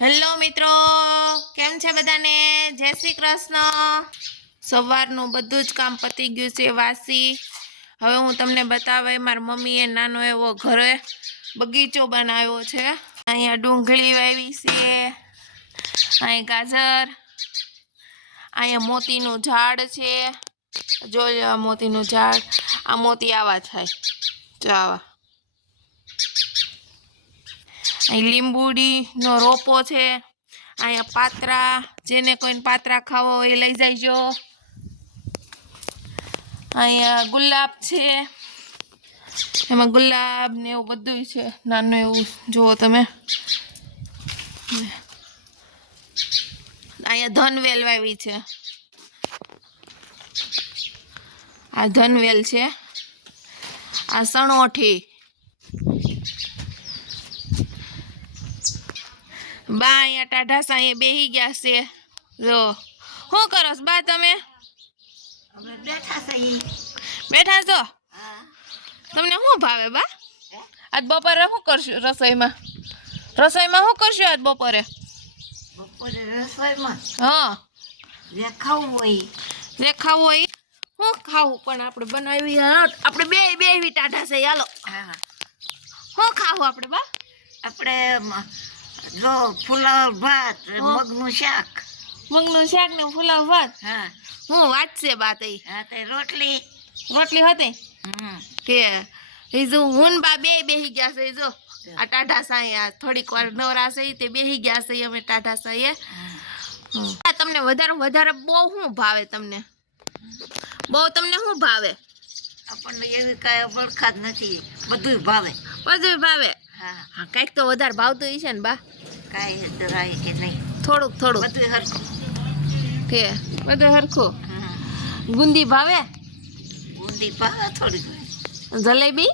Hello મિત્રો, કેમ છે બધાને? જય શ્રી કૃષ્ણ। સવારનું બધું જ કામ પતી ગયું છે વાસી। હવે હું તમને બતાવે મારી મમ્મીએ નાનો એવો ઘરે બગીચો બનાવ્યો છે। અહીંયા ડુંગળી વાવી છે, અહીં ગાજર, અહીંયા મોતીનું ઝાડ છે। જોઈ લો મોતીનું ઝાડ, આ મોતી આવા થાય જો આવા। અહીં લીંબુડીનો રોપો છે, અહીંયા પાત્રા, જેને કોઈને પાત્રા ખાવા હોય એ લઈ જાયજો। અહીંયા ગુલાબ છે, એમાં ગુલાબ ને એવું બધું છે, નાનું એવું જુઓ તમે। અહીંયા ધનવેલ વાવી છે, આ ધનવેલ છે, આ સણોઠી। બા અહીંયા ટાઢા સાંયે બેહી ગયા છે। જો શું કરો છો બા તમે? બેઠા છો? તમને શું ભાવે બા? આજ બપોરે શું કરશું રસોઈમાં? રસોઈમાં શું કરશું આજ બપોરે? હા, જે ખાવું હોય શું ખાવું પણ આપણે બનાવી, આપણે બે ટાઢા છે, હાલો શું ખાવું આપણે બા? આપણે જો ફુલાવર ભાત, મગનું શાક ને ફુલાવ ભાત। હા, હું વાત છે બા તઈ? હા તે રોટલી હતી કે જો હું બા બેહી ગયા છે। જો આ ટાઢા સાંયે થોડીક વાર નવરા છે તે બેહી ગયા છે અમે ટાઢા સાંયે। તમને વધારે બહુ શું ભાવે? તમને શું ભાવે? આપણને એવી કાંઈ ઓળખાત નથી, બધું ભાવે। બધું ભાવે? હા, હા, કંઈક તો વધારે ભાવતું હશે ને બા? કાંઈ ધરાય કે નહીં, થોડુંક બધું હરખું કે બધું હરખું। ગુંદી ભાવે? બુંદી ભાવે થોડીક, જલેબી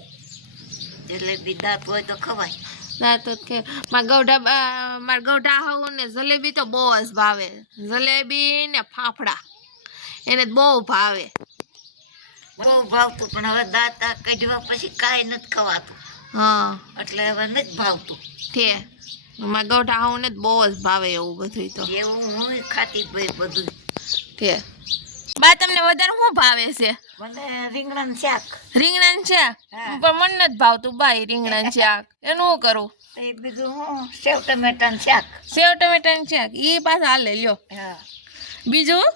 દાંત હોય તો ખવાય। દાંત કે મારા ગૌઢા હાવ ને જલેબી તો બહુ જ ભાવે। જલેબી ને ફાફડા એને બહુ ભાવે। બહુ ભાવતું, પણ હવે દાંત કાઢવા પછી કાંઈ નથી ખવાતું। હા, એટલે હવે નથી ભાવતું। કે મારા ગૌઢા હાવ ને બહુ જ ભાવે એવું બધું તો। એવું હું ખાતી બધું। કે બા તમને વધારે શું ભાવે છે? મને રીંગણાનું શાક। રીંગણાનું શાક? હા, પણ મને નથી ભાવતું બા રીંગણાનું શાક, એનું શું કરું? એ બીજું હું સેવ ટમેટાનું શાક। સેવ ટમેટાનું શાક એ પાછા હાલે લ્યો। હા, બીજું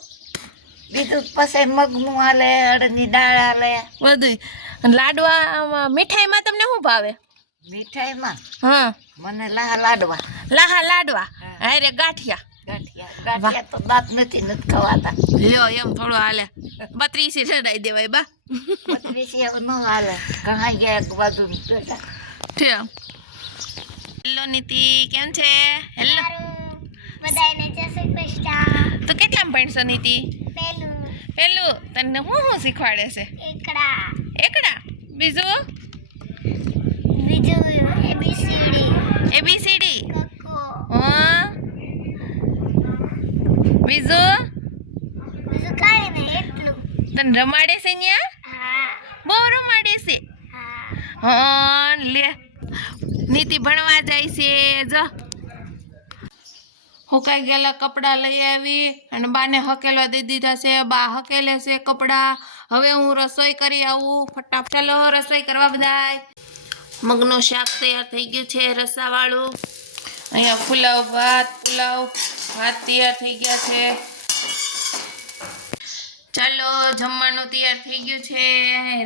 પછી મગનું હાલે, અડદની દાળ હાલે, બધું। લાડવા મીઠાઈમાં તમને શું ભાવે? મીઠાઈમાં હા, મને લાડવા। લાડવા અરે ગાંઠિયા તો દાંત નથી ખવાતા। લ્યો એમ થોડો હાલે, 32 ચડાઈ દેવાય બા। 32 ન હાલે, ઘણા ગયા એક બાજુ। હેલો નીતિ, કેમ છે? હેલો બધાને જય શ્રી કૃષ્ણ। તો કેટલામાં ભણશો નીતિ? પહેલું તને શું શીખવાડે છે? એકડા બીજું એબીસીડી હા, બીજું કાંઈ નહીં, એટલું। તને રમાડે છે ન્યા? હા, બહુ રમાડે છે? હા। હા લે, નીતિ ભણવા જાય છે। જો હુકાઈ ગયેલા કપડાં લઈ આવી અને બાને હકેલવા દઈ દીધા છે। બા હકેલે છે કપડાં। હવે હું રસોઈ કરી આવું ફટાફટ। ચાલો રસોઈ કરવા બધાય। મગનું શાક તૈયાર થઈ ગયું છે રસાવાળું। અહીંયા પુલાવ ભાત તૈયાર થઈ ગયા છે। ચાલો જમવાનું તૈયાર થઈ ગયું છે।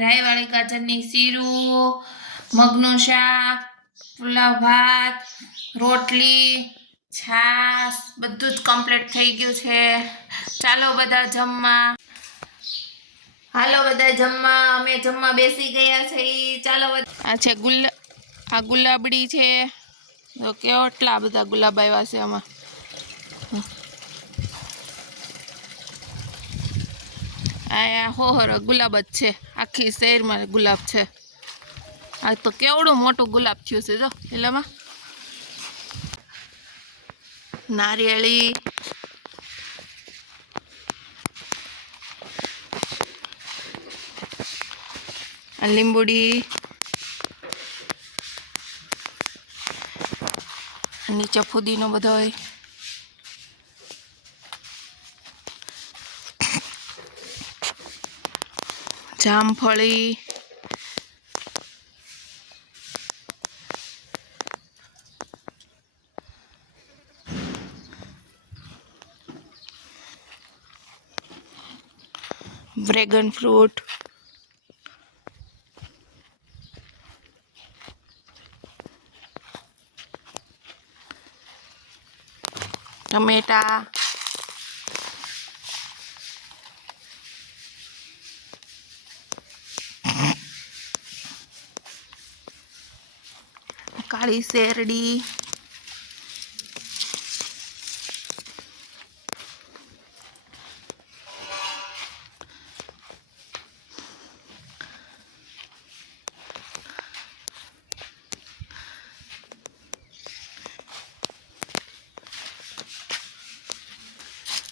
રાઈવાળી ગાજરની શીરું, મગનું શાક, પુલાવ ભાત, રોટલી, છાશ બધું જ કમ્પ્લીટ થઈ ગયું છે। ચાલો બધા જમવા, હાલો બધા જમવા, અમે જમવા બેસી ગયા છે। ચાલો આ છે આ ગુલાબડી છે, તો કેટલા બધા ગુલાબ આવ્યા છે આમાં। આ હોહર ગુલાબ જ છે, આખી શહેરમાં ગુલાબ છે। આ તો કેવડું મોટું ગુલાબ થયું છે જો પેલામાં। નારિયેળી, લીંબુડી, નીચે ફુદીનો બધોય જામફળી ડ્રેગન ફ્રૂટ ટમેટા કાળી શેરડી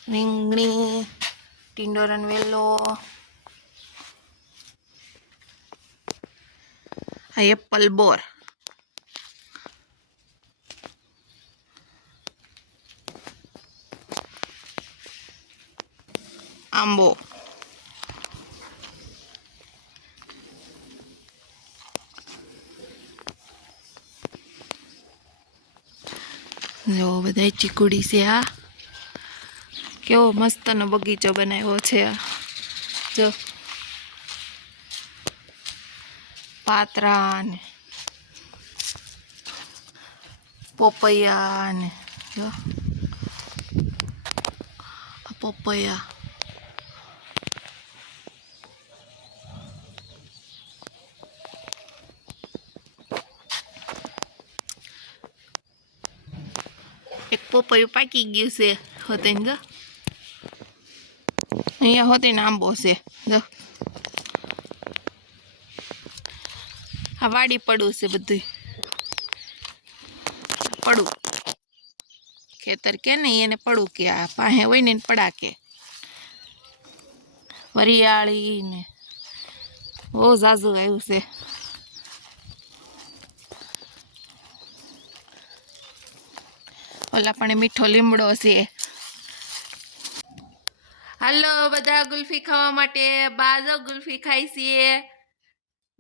રીંગણી ટિંડોરન વેલો એપલ બોર આંબો જો બધા ચીકુડી છે આ કેવો મસ્તનો બગીચો બનાવ્યો છે આ જો પાતરા ને પોપૈયા ને જો પોપૈયા એક પોપૈયું પાકી ગયું છે હોતે ને જો અહીંયા હોતે ને આંબો છે જો આ વાડી પડું છે બધું પડું ખેતર કે ને એને પડું કે આ પાસે હોય ને પડા કે વરિયાળી ને બહુ ઝાઝું આવ્યું છે ઓલા પણ મીઠો લીમડો છે હાલો બધા ગુલ્ફી ખાવા માટે બાજો ગુલ્ફી ખાઈ છીએ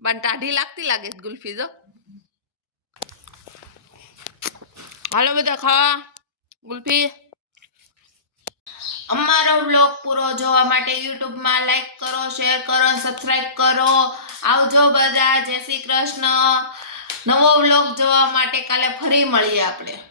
પણ ટાઢી લાગતી લાગે છે ગુલ્ફી જો હાલો બધા ખાવા ગુલ્ફી અમારો બ્લોગ પૂરો જોવા માટે યુટ્યુબમાં લાઈક કરો શેર કરો સબસ્ક્રાઇબ કરો આવજો બધા જય શ્રી કૃષ્ણ નવો બ્લોગ જોવા માટે કાલે ફરી મળીએ આપણે